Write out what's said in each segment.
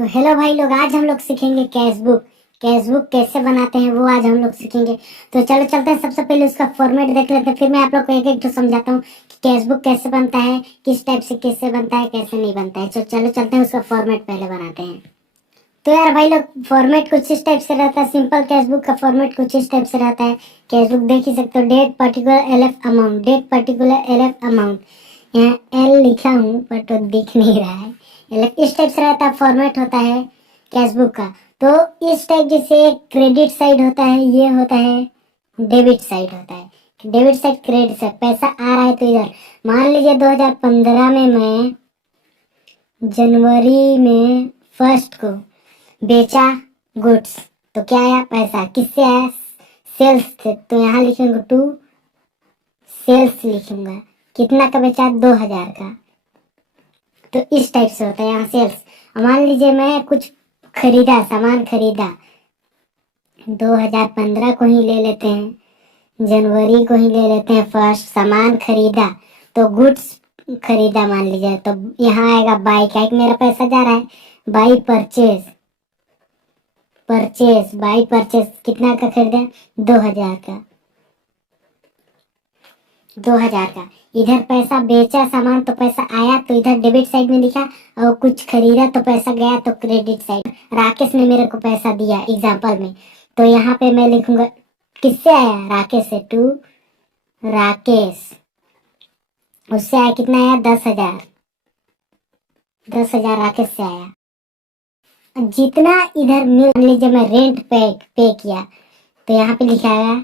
तो हेलो भाई लोग, आज हम लोग सीखेंगे कैशबुक। कैशबुक कैसे बनाते हैं वो आज हम लोग सीखेंगे। तो चलो चलते हैं, सबसे पहले उसका फॉर्मेट देख लेते हैं, फिर मैं आप लोग को एक एक तो समझाता हूँ कि कैशबुक कैसे बनता है, किस टाइप से कैसे बनता है, कैसे नहीं बनता है। तो चलो चलते हैं, उसका फॉर्मेट पहले बनाते हैं। तो यार भाई लोग, फॉर्मेट कुछ इस टाइप से रहता है। सिंपल कैशबुक का फॉर्मेट कुछ इस टाइप से रहता है। कैशबुक देख ही सकते हो, date particular LF amount, date particular LF amount. यहाँ एल लिखा हूँ पर तो दिख नहीं रहा है। इस टाइप से रहता है, फॉर्मेट होता है कैशबुक का। तो इस टाइप जैसे क्रेडिट साइड होता है, ये होता है डेबिट साइड होता है। डेबिट साइड क्रेडिट साइड, पैसा आ रहा है तो इधर मान लीजिए 2015 में मैं जनवरी में फर्स्ट को बेचा गुड्स, तो क्या आया पैसा, किससे आया, सेल्स से। तो यहाँ लिखूंगा टू सेल्स, लिखूंगा कितना का बेचा, 2000 का। तो इस टाइप से होता है यहाँ सेल्स। मान लीजिए मैं कुछ खरीदा, सामान खरीदा, 2015 को ही ले लेते हैं, जनवरी को ही ले लेते हैं, फर्स्ट सामान खरीदा तो गुड्स खरीदा मान लीजिए, तो यहाँ आएगा बाई, क्या मेरा पैसा जा रहा है, by purchase, purchase by purchase कितना का खरीदा, 2000 का, 2000 का। इधर पैसा बेचा सामान तो पैसा आया, तो इधर डेबिट साइड में लिखा, और कुछ खरीदा तो पैसा गया तो क्रेडिट साइड। राकेश ने मेरे को पैसा दिया एग्जांपल में, तो यहाँ पे मैं लिखूंगा किससे आया, राकेश से, टू राकेश। उससे आया कितना आया, 10,000, 10,000 राकेश से आया। जितना इधर मान लीजिए मैं रेंट पे किया, तो यहाँ पे लिखा है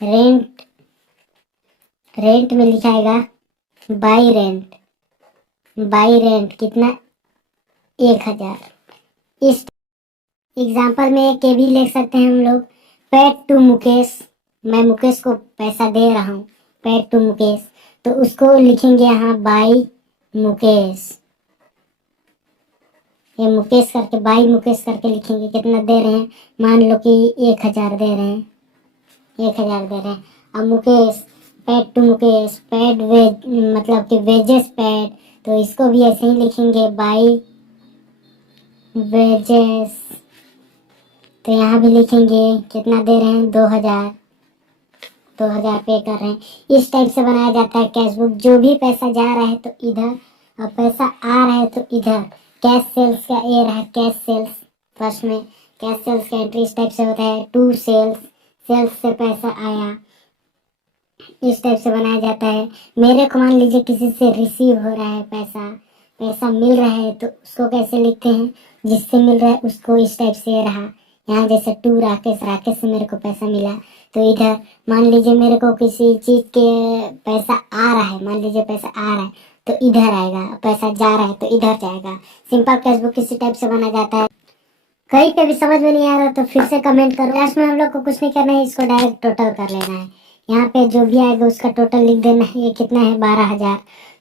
रेंट, रेंट में लिखाएगा बाई रेंट, बाई रेंट कितना, 1000। इस एग्जाम्पल में एक भी लिख सकते हैं हम लोग, पेड टू मुकेश, मैं मुकेश को पैसा दे रहा हूँ, पेड टू मुकेश, तो उसको लिखेंगे यहाँ बाई मुकेश, ये मुकेश करके बाई मुकेश करके लिखेंगे। कितना दे रहे हैं, मान लो कि 1000 दे रहे हैं, 1000 दे रहे हैं। अब Mukesh, paid to Mukesh, paid wage मतलब कि वेजेस पेड, तो इसको भी ऐसे ही लिखेंगे बाई वेजेस। तो यहाँ भी लिखेंगे कितना दे रहे हैं, 2000, 2000 पे कर रहे हैं। इस टाइप से बनाया जाता है कैशबुक। जो भी पैसा जा रहा है तो इधर, और पैसा आ रहा है तो इधर। कैश सेल्स का ए रहा है, कैश सेल्स फर्स्ट में, कैश सेल्स का एंट्री इस टाइप से होता है, टू सेल्स, सेल्स से पैसा आया, इस टाइप से बनाया जाता है। मेरे को मान लीजिए किसी से रिसीव हो रहा है पैसा, पैसा मिल रहा है, तो उसको कैसे लिखते हैं, जिससे मिल रहा है उसको इस टाइप से रहा। यहाँ जैसे टू राकेश, राकेश से मेरे को पैसा मिला, तो इधर मान लीजिए मेरे को किसी चीज के पैसा आ रहा है, मान लीजिए पैसा आ रहा है तो इधर आएगा, पैसा जा रहा है तो इधर जाएगा। सिंपल कैशबुक किसी टाइप से बना जाता है। कहीं पे भी समझ में नहीं आ रहा तो फिर से कमेंट करो। लास्ट में हम लोग को कुछ नहीं करना है, इसको डायरेक्ट टोटल कर लेना है। यहाँ पे जो भी आएगा उसका टोटल लिख देना है। ये कितना है, 12,000,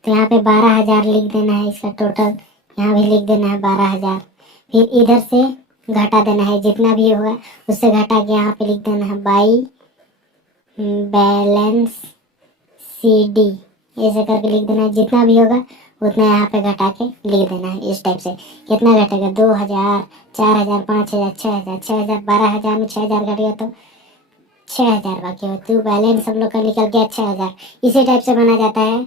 तो यहाँ पे 12,000 लिख देना है, इसका टोटल यहाँ भी लिख देना है 12,000। फिर इधर से घटा देना है, जितना भी होगा उससे घटा के यहाँ पे लिख देना है बाई बैलेंस CD, ऐसे करके लिख देना है। जितना भी होगा उतना यहाँ पे घटा के लिख देना है इस टाइप से। कितना घटेगा, 2000, 4000, 5000, 6000, 6000, 12,000 में 6000 घट गया तो 6000 बाकी हो, तो बैलेंस हम लोग का निकल गया 6000। इसी टाइप से बना जाता है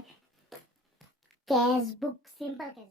कैशबुक, सिंपल कैशबुक।